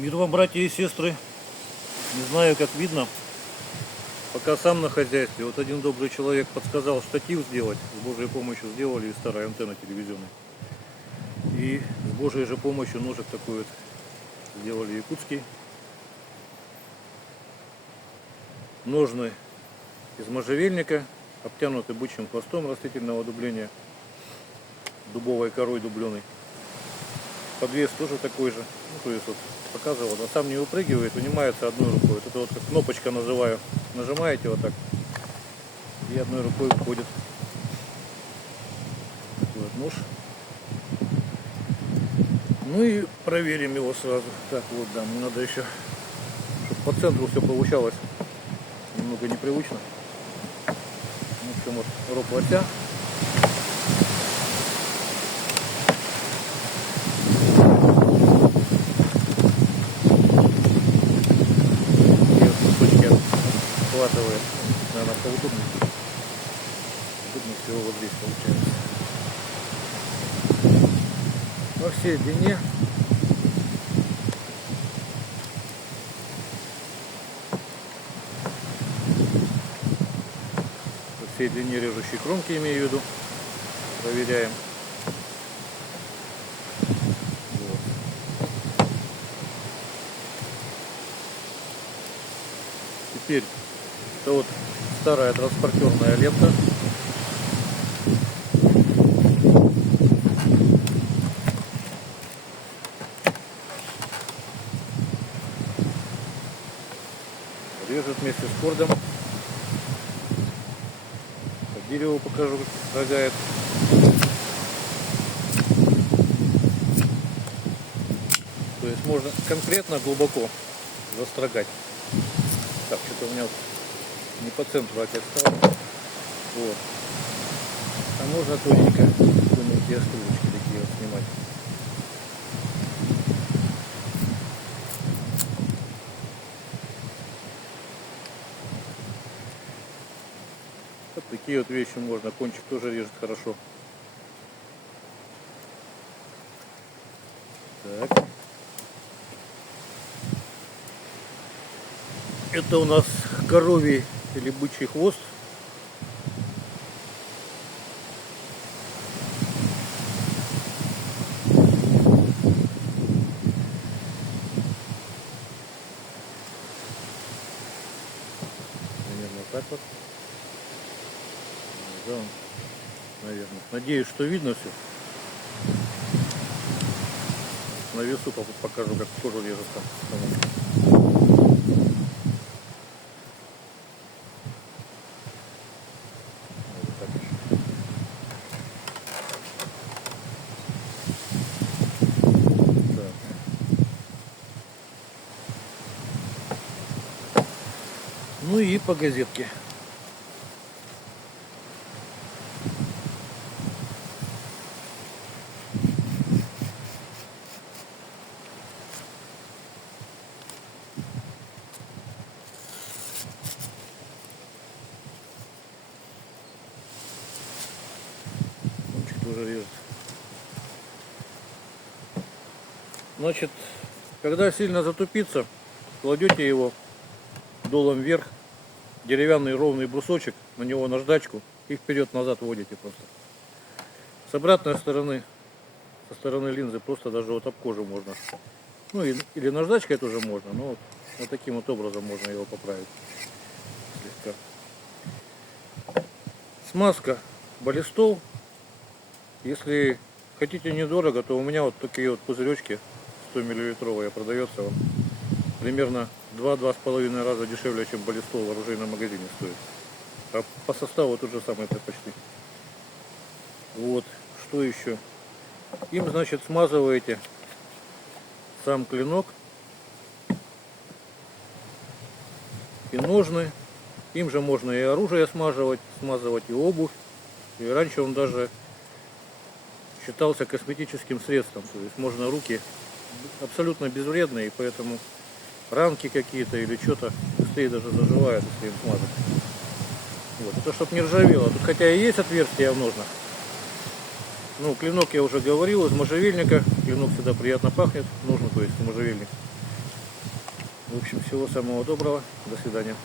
Мир вам, братья и сестры. Не знаю, как видно, пока сам на хозяйстве. Вот один добрый человек подсказал штатив сделать. С Божьей помощью сделали и старая антенна телевизионная. И с Божьей же помощью ножик такой вот сделали якутский. Ножны из можжевельника, обтянуты бычьим хвостом растительного дубления, дубовой корой дубленой. Подвес тоже такой же. Ну, то есть вот показывал, а сам не выпрыгивает, вынимается одной рукой. Вот это вот как кнопочка называю. Нажимаете вот так, и одной рукой входит такой вот нож. Ну и проверим его сразу. Так вот, да, мне надо еще, чтобы по центру все получалось. Немного непривычно. В общем, вот рог лося. Схватывает, наверное, поудобнее. Удобнее всего вот здесь получается. Во всей длине. Во всей длине режущей кромки, имею в виду. Проверяем. Вот. Теперь это вот старая транспортерная лента. Режет вместе с кордом. По дереву покажу, как строгает. То есть можно конкретно глубоко застрогать. Так, что-то у меня не по центру опять стало. Вот. А можно тоненько тоненькие стрелочки такие вот снимать. Вот такие вот вещи можно. Кончик тоже режет хорошо. Так. Это у нас коровий или бычий хвост. Примерно так вот. Да, наверное. Надеюсь, что видно все. На весу покажу, как кожу режет там. Ну и по газетке. Кончик тоже режет. Значит, когда сильно затупится, кладете его долом вверх, деревянный ровный брусочек, на него наждачку и вперед-назад водите просто. С обратной стороны, со стороны линзы, просто даже вот об кожу можно. Ну или наждачкой тоже можно, но вот таким вот образом можно его поправить слегка. Смазка баллистол. Если хотите недорого, то у меня вот такие вот пузыречки 100 миллилитровые продается вам. Примерно 2-2,5 раза дешевле, чем баллистол в оружейном магазине стоит. А по составу тот же самый почти. Вот, что еще? Им, значит, смазываете сам клинок и ножны. Им же можно и оружие смазывать и обувь. И раньше он даже считался косметическим средством. То есть можно руки абсолютно безвредные, и поэтому ранки какие-то или что-то быстрее даже заживают, если им смазать. Вот. Это чтобы не ржавело. Тут хотя и есть отверстия в ножнах. Ну, клинок я уже говорил, из можжевельника. Клинок всегда приятно пахнет. Нужно, то есть можжевельник. В общем, всего самого доброго. До свидания.